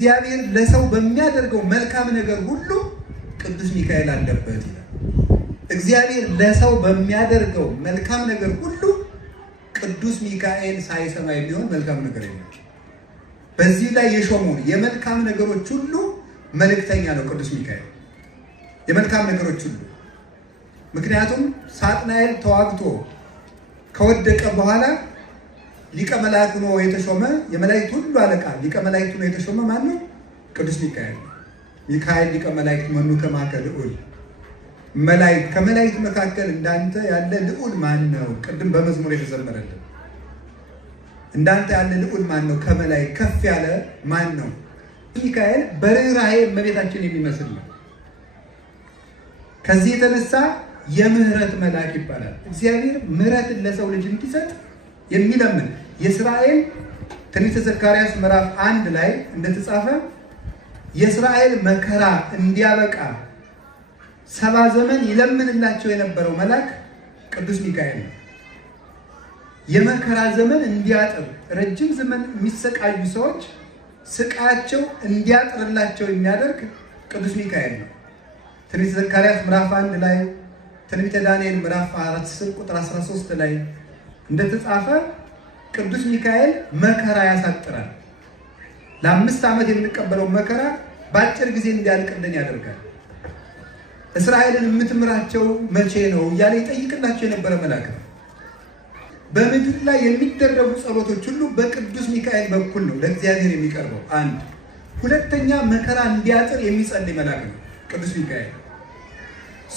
እግዚአብሔር ለሰው በሚያደርገው መልካም ነገር ሁሉ ቅዱስ ሚካኤል አለበት ይላል። እግዚአብሔር ለሰው በሚያደርገው መልካም ነገር ሁሉ ቅዱስ ሚካኤል ሳይሰማ የሚሆን መልካም ነገር የለም። በዚህ ላይ የሾመው የመልካም ነገሮች ሁሉ መልእክተኛ ነው ቅዱስ ሚካኤል። የመልካም ነገሮች ሁሉ ምክንያቱም ሳጥናኤል ተዋግቶ ከወደቀ በኋላ ሊቀ መላእክት ነው የተሾመ የመላእክት ሁሉ አለቃ ሊቀ መላእክት ነው የተሾመ ማን ነው? ቅዱስ ሚካኤል። ሚካኤል ሊቀ መላእክት መኑ ከማከል ልዑል መላእክት ከመላእክት መካከል እንዳንተ ያለ ልዑል ማን ነው? ቅድም በመዝሙር የተዘመረልን እንዳንተ ያለ ልዑል ማን ነው? ከመላእክት ከፍ ያለ ማን ነው? ሚካኤል በርህራሄ እመቤታችን የሚመስል ነው። ከዚህ የተነሳ የምህረት መልአክ ይባላል። እግዚአብሔር ምህረትን ለሰው ልጅ እንዲሰጥ የሚለምን የእስራኤል ትንቢተ ዘካርያስ ምዕራፍ 1 ላይ እንደተጻፈ የእስራኤል መከራ እንዲያበቃ 70 ዘመን ይለምንላቸው የነበረው መልአክ ቅዱስ ሚካኤል ነው። የመከራ ዘመን እንዲያጥር ረጅም ዘመን የሚሰቃዩ ሰዎች ስቃያቸው እንዲያጥርላቸው የሚያደርግ ቅዱስ ሚካኤል ነው። ትንቢተ ዘካርያስ ምዕራፍ 1 ላይ ትንቢተ ዳንኤል ምዕራፍ 4 ቁጥር 13 ላይ እንደተጻፈ ቅዱስ ሚካኤል መከራ ያሳጥራል። ለ5 ዓመት የምንቀበለው መከራ በአጭር ጊዜ እንዲያልቅልን ያደርጋል። እስራኤልን የምትምራቸው መቼ ነው እያለ ይጠይቅላቸው የነበረ መልአክ ነው። በምድር ላይ የሚደረጉ ጸሎቶች ሁሉ በቅዱስ ሚካኤል በኩል ነው ለእግዚአብሔር የሚቀርበው። አንድ ሁለተኛ መከራ እንዲያጥር የሚጸልይ መልአክ ነው ቅዱስ ሚካኤል።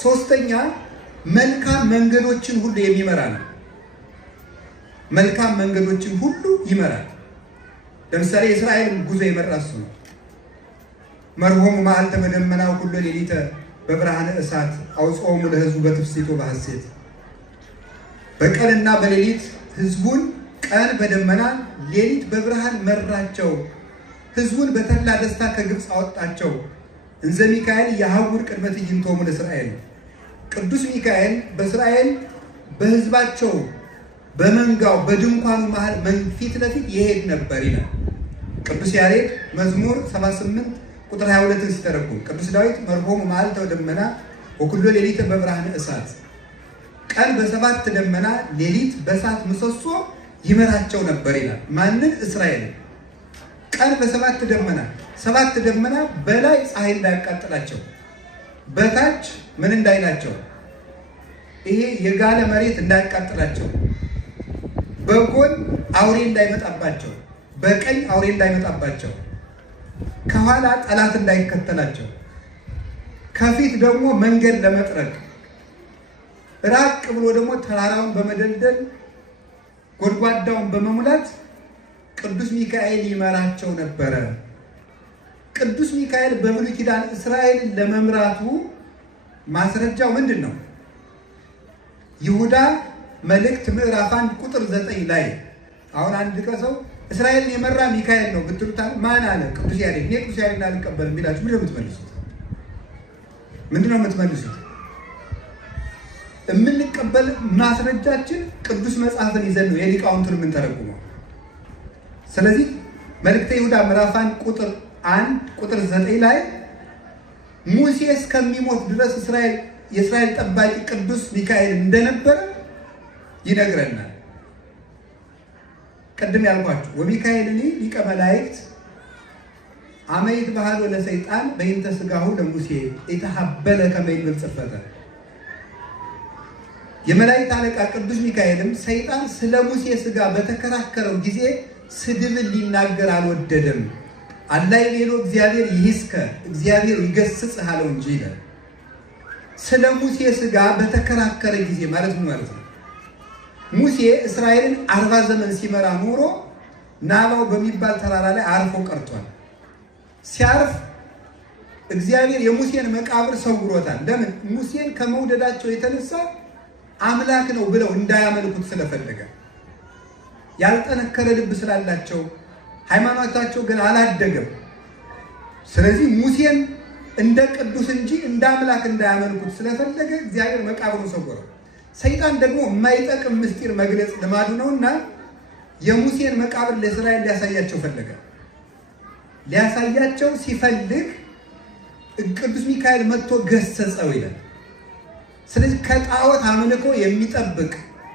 ሶስተኛ መልካም መንገዶችን ሁሉ የሚመራ ነው። መልካም መንገዶችን ሁሉ ይመራል። ለምሳሌ የእስራኤልን ጉዞ የመራ እሱ ነው። መርሆሙ መዓልተ በደመና ሁሉ ሌሊተ በብርሃነ እሳት አውጽኦሙ ለሕዝቡ በትፍሥሕት ወበሐሤት። በቀንና በሌሊት ሕዝቡን ቀን በደመና ሌሊት በብርሃን መራቸው። ሕዝቡን በተድላ ደስታ ከግብፅ አወጣቸው። እንዘ ሚካኤል ያሐውር ቅድመ ትዕይንቶሙ ለእስራኤል። ቅዱስ ሚካኤል በእስራኤል በሕዝባቸው በመንጋው በድንኳኑ መሃል ፊት ለፊት ይሄድ ነበር ይላል ቅዱስ ያሬድ መዝሙር 78 ቁጥር 22 ሲተረጉም። ቅዱስ ዳዊት መርሆሙ መዓልተ በደመና ወኩሎ ሌሊተ በብርሃነ እሳት፣ ቀን በ7 ደመና ሌሊት በእሳት ምሰሶ ይመራቸው ነበር ይላል። ማንን? እስራኤል። ቀን በ7 ደመና 7 ደመና በላይ ፀሐይ እንዳያቃጥላቸው፣ በታች ምን እንዳይላቸው፣ ይሄ የጋለ መሬት እንዳያቃጥላቸው፣ በጎን አውሬ እንዳይመጣባቸው፣ በቀኝ አውሬ እንዳይመጣባቸው፣ ከኋላ ጠላት እንዳይከተላቸው፣ ከፊት ደግሞ መንገድ ለመጥረግ ራቅ ብሎ ደግሞ ተራራውን በመደልደል ጎድጓዳውን በመሙላት ቅዱስ ሚካኤል ይመራቸው ነበረ። ቅዱስ ሚካኤል በብሉይ ኪዳን እስራኤልን ለመምራቱ ማስረጃው ምንድን ነው? ይሁዳ መልእክት ምዕራፍ 1 ቁጥር 9 ላይ አሁን አንድ ሰው እስራኤልን የመራ ሚካኤል ነው ብትሉታል ማን አለ? ቅዱስ ያሬድ። እኔ ቅዱስ ያሬድን አልቀበልም ቢላችሁ ምንድን ነው የምትመልሱት? ምንድን ነው የምትመልሱት? የምንቀበል ማስረጃችን ቅዱስ መጽሐፍን ይዘን ነው የሊቃውንቱን የምንተረጉመው። ስለዚህ መልእክተ ይሁዳ ምዕራፍ 1 ቁጥር 1 ቁጥር 9 ላይ ሙሴ እስከሚሞት ድረስ የእስራኤል ጠባቂ ቅዱስ ሚካኤል እንደነበረ ይነግረናል። ቅድም ያልኳችሁ ወሚካኤልኒ ሊቀ መላእክት አመ ይትበሃሎ ለሰይጣን በእንተ ሥጋሁ ለሙሴ የተሐበለ ከመ ይንብብ ጽሕፈተ። የመላእክት አለቃ ቅዱስ ሚካኤልም ሰይጣን ስለ ሙሴ ሥጋ በተከራከረው ጊዜ ስድብን ሊናገር አልወደደም። አላይ ቤሎ እግዚአብሔር ይሂስከ እግዚአብሔር ይገስጽህ አለው እንጂ ይላል። ስለ ሙሴ ሥጋ በተከራከረ ጊዜ ማለት ምን ማለት ነው? ሙሴ እስራኤልን 40 ዘመን ሲመራ ኖሮ ናባው በሚባል ተራራ ላይ አርፎ ቀርቷል። ሲያርፍ እግዚአብሔር የሙሴን መቃብር ሰውሮታል። ለምን? ሙሴን ከመውደዳቸው የተነሳ አምላክ ነው ብለው እንዳያመልኩት ስለፈለገ፣ ያልጠነከረ ልብ ስላላቸው ሃይማኖታቸው ግን አላደገም። ስለዚህ ሙሴን እንደ ቅዱስ እንጂ እንደ አምላክ እንዳያመልኩት ስለፈለገ እግዚአብሔር መቃብሩን ሰወረው። ሰይጣን ደግሞ የማይጠቅም ምስጢር መግለጽ ልማዱ ነውና የሙሴን መቃብር ለእስራኤል ሊያሳያቸው ፈለገ። ሊያሳያቸው ሲፈልግ ቅዱስ ሚካኤል መጥቶ ገሰጸው ይላል። ስለዚህ ከጣዖት አምልኮ የሚጠብቅ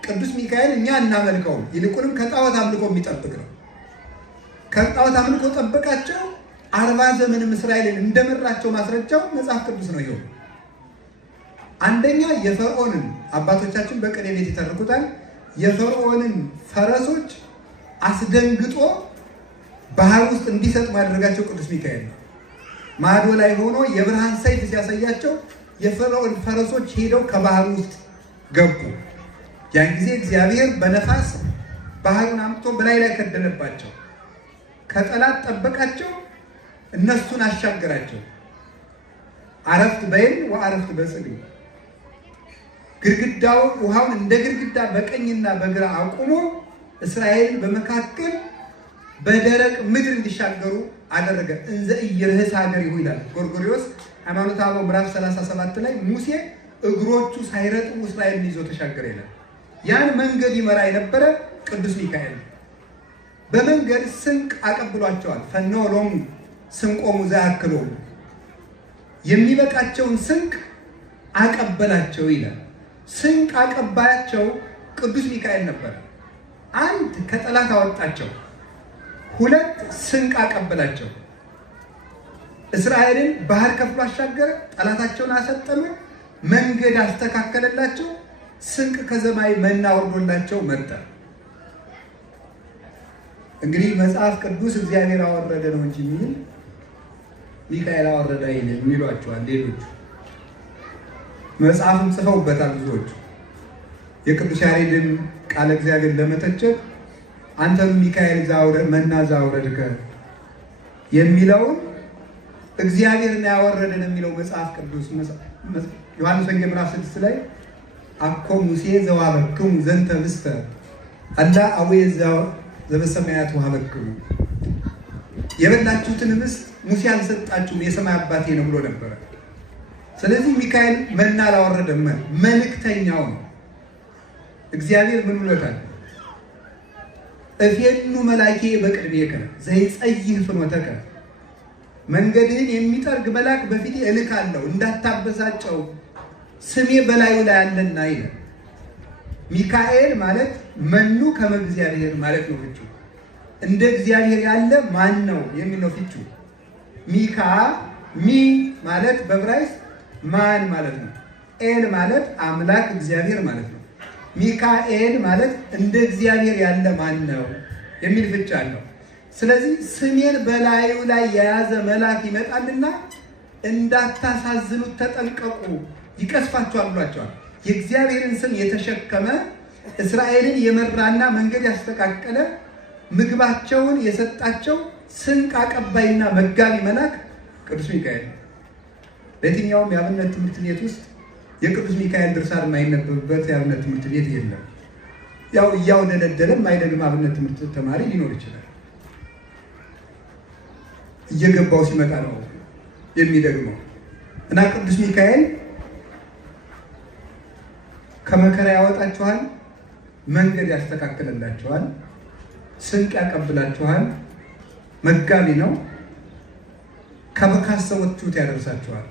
ቅዱስ ሚካኤል እኛ እናመልከው፣ ይልቁንም ከጣዖት አምልኮ የሚጠብቅ ነው። ከጣዖት አምልኮ ጠበቃቸው። 40 ዘመንም እስራኤልን እንደመራቸው ማስረጃው መጽሐፍ ቅዱስ ነው። ይሁን አንደኛ የፈርዖንን አባቶቻችን በቅኔ ቤት ይተርኩታል። የፈርዖንን ፈረሶች አስደንግጦ ባህር ውስጥ እንዲሰጥ ማድረጋቸው ቅዱስ ሚካኤል ነው። ማዶ ላይ ሆኖ የብርሃን ሰይፍ ሲያሳያቸው የፈርዖን ፈረሶች ሄደው ከባህር ውስጥ ገቡ። ያን ጊዜ እግዚአብሔር በነፋስ ባህሩን አምጥቶ በላይ ላይ ከደነባቸው፣ ከጠላት ጠበቃቸው፣ እነሱን አሻገራቸው። አረፍት በይን ወአረፍት በጽግም ግድግዳው ውሃውን እንደ ግድግዳ በቀኝና በግራ አቁሞ እስራኤልን በመካከል በደረቅ ምድር እንዲሻገሩ አደረገ። እንዘ ኢይርህስ ሀገሪሁ ይላል ጎርጎርዮስ ሃይማኖተ አበው ምዕራፍ 37 ላይ ሙሴ እግሮቹ ሳይረጥቡ እስራኤልን ይዞ ተሻገረ ይላል። ያን መንገድ ይመራ የነበረ ቅዱስ ሚካኤል በመንገድ ስንቅ አቀብሏቸዋል። ፈኖ ሎሙ ስንቆሙ ዘአክሎሙ የሚበቃቸውን ስንቅ አቀበላቸው ይላል። ስንቅ አቀባያቸው ቅዱስ ሚካኤል ነበር። አንድ ከጠላት አወጣቸው፣ ሁለት ስንቅ አቀበላቸው። እስራኤልን ባህር ከፍሎ አሻገረ፣ ጠላታቸውን አሰጠመ፣ መንገድ አስተካከለላቸው፣ ስንቅ ከሰማይ መና ወርዶላቸው መጣ። እንግዲህ መጽሐፍ ቅዱስ እግዚአብሔር አወረደ ነው እንጂ የሚል ሚካኤል አወረደ አይልም የሚሏቸዋል ሌሎቹ። መጽሐፍም ጽፈውበታል ብዙዎቹ። የቅዱስ ያሬድን ቃለ እግዚአብሔር ለመተቸት አንተም ሚካኤል ዛውረድ መና ዛውረድከ የሚለውን እግዚአብሔርን ያወረደን የሚለው መጽሐፍ ቅዱስ ዮሐንስ ወንጌል ምዕራፍ 6 ላይ አኮ ሙሴ ዘዋበክሙ ዘንተ ምስተ አላ አቡየ ዘበሰማያት ወሀበክሙ የበላችሁትን ምስት ሙሴ አልሰጣችሁም የሰማይ አባቴ ነው ብሎ ነበር። ስለዚህ ሚካኤል መና አላወረደም፣ መልእክተኛው ነው። እግዚአብሔር ምን ብሎታል? እፌኑ መላኬ በቅድሜከ ዘይጸይህ ፍኖተከ መንገድህን የሚጠርግ መልአክ በፊት እልካለሁ እንዳታበሳጨው ስሜ በላዩ ላይ አለና ይላል። ሚካኤል ማለት መኑ ከመ እግዚአብሔር ማለት ነው ፍቹ። እንደ እግዚአብሔር ያለ ማን ነው የሚለው ፍቹ። ሚካ ሚ ማለት በዕብራይስጥ ማን ማለት ነው። ኤል ማለት አምላክ እግዚአብሔር ማለት ነው። ሚካኤል ማለት እንደ እግዚአብሔር ያለ ማን ነው የሚል ፍቻ አለው። ስለዚህ ስሜን በላዩ ላይ የያዘ መልአክ ይመጣልና እንዳታሳዝኑት ተጠንቀቁ፣ ይቀስፋቸዋል ብሏቸዋል። የእግዚአብሔርን ስም የተሸከመ እስራኤልን የመራና መንገድ ያስተካከለ ምግባቸውን የሰጣቸው ስንቅ አቀባይና መጋቢ መልአክ ቅዱስ ሚካኤል ነው። በየትኛውም የአብነት ትምህርት ቤት ውስጥ የቅዱስ ሚካኤል ድርሳን የማይነበብበት የአብነት ትምህርት ቤት የለም። ያው እያውደለደለ የማይደግም አብነት ትምህርት ተማሪ ሊኖር ይችላል። እየገባው ሲመጣ ነው የሚደግመው። እና ቅዱስ ሚካኤል ከመከራ ያወጣችኋል፣ መንገድ ያስተካክልላችኋል፣ ስንቅ ያቀብላችኋል፣ መጋቢ ነው፣ ካሰባችሁት ያደርሳችኋል።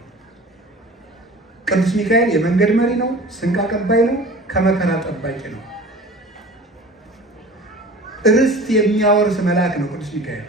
ቅዱስ ሚካኤል የመንገድ መሪ ነው፣ ስንቅ አቀባይ ነው፣ ከመከራ ጠባቂ ነው። ርስት የሚያወርስ መልአክ ነው ቅዱስ ሚካኤል።